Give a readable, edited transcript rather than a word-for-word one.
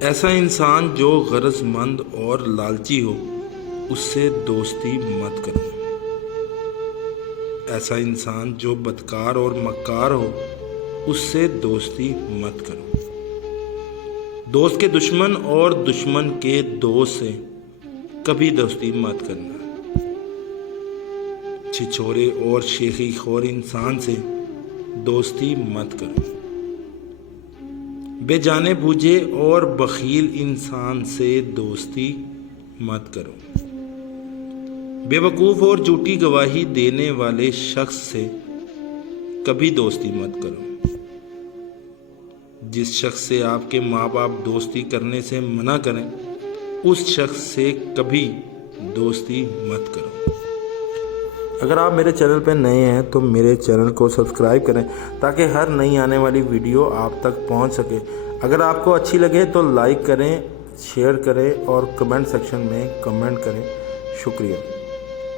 ایسا انسان جو غرض مند اور لالچی ہو اس سے دوستی مت کرو۔ ایسا انسان جو بدکار اور مکار ہو اس سے دوستی مت کرو۔ دوست کے دشمن اور دشمن کے دوست سے کبھی دوستی مت کرنا۔ چھچورے اور شیخی خور انسان سے دوستی مت کرو۔ بے جانے بوجھے اور بخیل انسان سے دوستی مت کرو۔ بے وقوف اور جھوٹی گواہی دینے والے شخص سے کبھی دوستی مت کرو۔ جس شخص سے آپ کے ماں باپ دوستی کرنے سے منع کریں اس شخص سے کبھی دوستی مت کرو۔ اگر آپ میرے چینل پہ نئے ہیں تو میرے چینل کو سبسکرائب کریں تاکہ ہر نئی آنے والی ویڈیو آپ تک پہنچ سکے۔ اگر آپ کو اچھی لگے تو لائک کریں، شیئر کریں اور کمنٹ سیکشن میں کمنٹ کریں۔ شکریہ۔